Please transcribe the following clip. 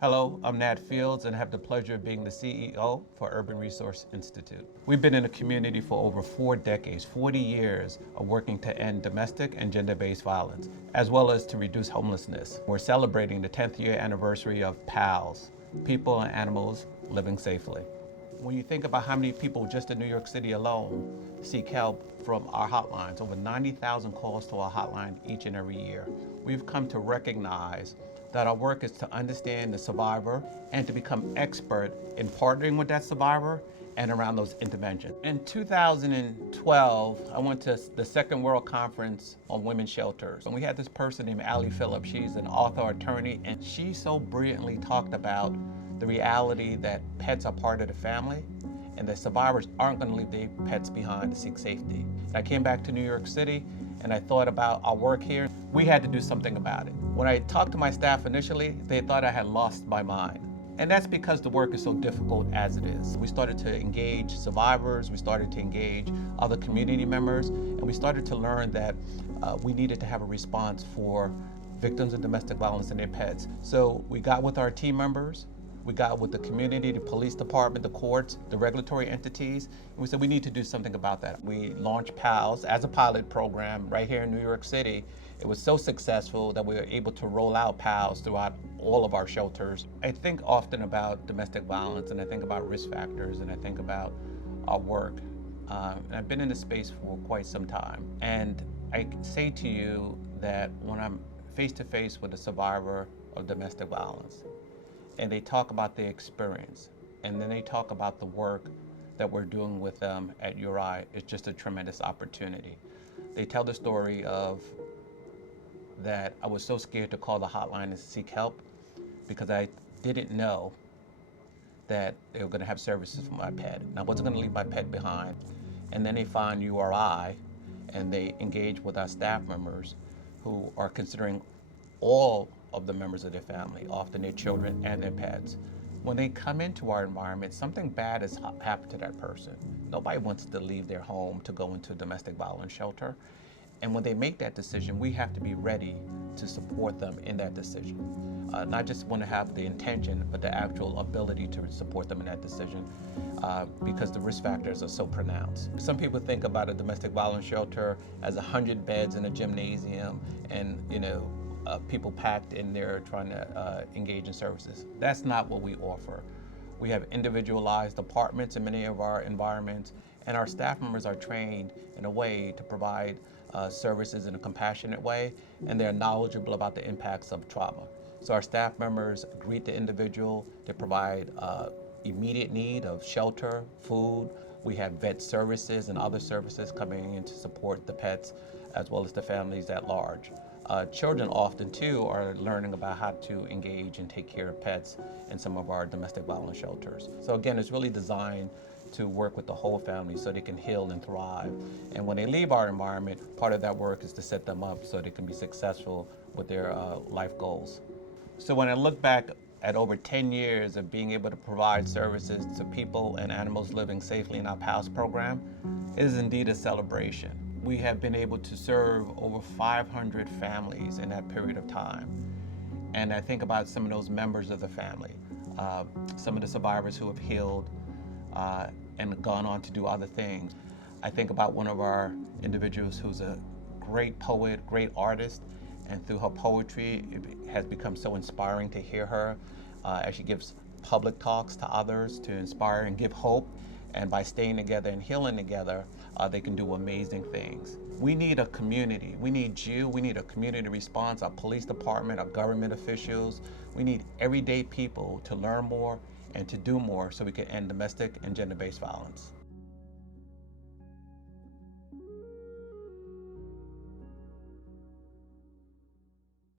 Hello, I'm Nat Fields and have the pleasure of being the CEO for Urban Resource Institute. We've been in the community for over 4 decades, 40 years of working to end domestic and gender-based violence, as well as to reduce homelessness. We're celebrating the 10th year anniversary of PALS, People and Animals Living Safely. When you think about how many people just in New York City alone seek help from our hotlines, over 90,000 calls to our hotline each and every year, we've come to recognize that our work is to understand the survivor and to become expert in partnering with that survivor and around those interventions. In 2012, I went to the Second World Conference on Women's Shelters. And we had this person named Allie Phillips. She's an author, attorney, and she so brilliantly talked about the reality that pets are part of the family and that survivors aren't going to leave their pets behind to seek safety. I came back to New York City and I thought about our work here. We had to do something about it. When I talked to my staff initially, they thought I had lost my mind. And that's because the work is so difficult as it is. We started to engage survivors, we started to engage other community members, and we started to learn that we needed to have a response for victims of domestic violence and their pets. So we got with our team members, we got with the community, the police department, the courts, the regulatory entities, and we said we need to do something about that. We launched PALS as a pilot program right here in New York City. It was so successful that we were able to roll out PALS throughout all of our shelters. I think often about domestic violence, and I think about risk factors, and I think about our work. And I've been in this space for quite some time. And I say to you that when I'm face to face with a survivor of domestic violence, and they talk about their experience, and then they talk about the work that we're doing with them at URI, it's just a tremendous opportunity. They tell the story of that I was so scared to call the hotline and seek help because I didn't know that they were going to have services for my pet. And I wasn't going to leave my pet behind. And then they find URI and they engage with our staff members who are considering all of the members of their family, often their children and their pets. When they come into our environment, something bad has happened to that person. Nobody wants to leave their home to go into a domestic violence shelter. And when they make that decision, we have to be ready to support them in that decision. Not just want to have the intention, but the actual ability to support them in that decision because the risk factors are so pronounced. Some people think about a domestic violence shelter as 100 beds in a gymnasium and, people packed in there trying to engage in services. That's not what we offer. We have individualized apartments in many of our environments, and our staff members are trained in a way to provide services in a compassionate way, and they're knowledgeable about the impacts of trauma. So our staff members greet the individual, they provide immediate need of shelter, food. We have vet services and other services coming in to support the pets as well as the families at large. Children often too are learning about how to engage and take care of pets in some of our domestic violence shelters. So again, it's really designed to work with the whole family so they can heal and thrive. And when they leave our environment, part of that work is to set them up so they can be successful with their life goals. So when I look back at over 10 years of being able to provide services to people and animals living safely in our PALS program, it is indeed a celebration. We have been able to serve over 500 families in that period of time. And I think about some of those members of the family, some of the survivors who have healed and gone on to do other things. I think about one of our individuals who's a great poet, great artist, and through her poetry, it has become so inspiring to hear her as she gives public talks to others to inspire and give hope. And by staying together and healing together, they can do amazing things. We need a community. We need you. We need a community response, our police department, our government officials. We need everyday people to learn more and to do more so we can end domestic and gender-based violence.